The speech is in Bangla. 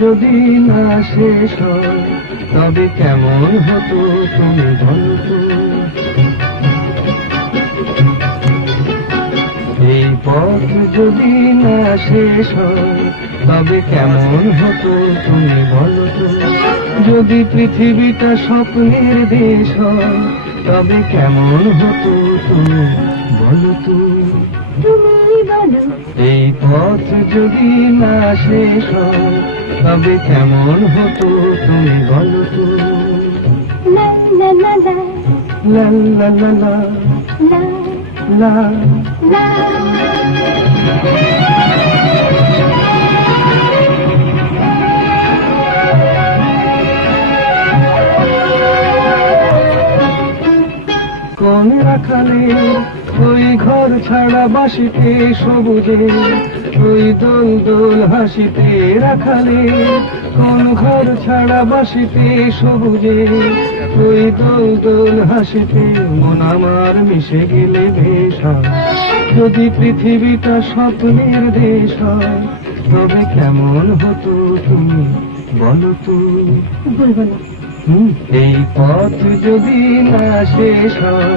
যদি না শেষ হয় তবে কেমন হতো তুমি বলো তো। এই পথ যদি না শেষ হয় তবে কেমন হতো তুমি বলো তো। যদি পৃথিবীটা স্বপ্নের দেশ হয় তবে কেমন হতো তুমি বলো তো। এই পথ যদি না শেষ হয় তবে কেমন হতো তুমি বলো তো। লা লা লা লা লা। কোন রাখালে ওই ঘর ছাড়া বাসিতে সবুজে, ওই দোল দোল হাসিতে রাখালে কোন ঘর ছাড়া বাসিতে সবুজে, ওই দোল দোল হাসিতে মন আমার মিশে গেলে বেশ হয়। যদি পৃথিবীটা স্বপ্নের দেশ হয় তবে কেমন হতো তুমি বলো তো। বলবো না। এই পথ যদি না শেষ হয়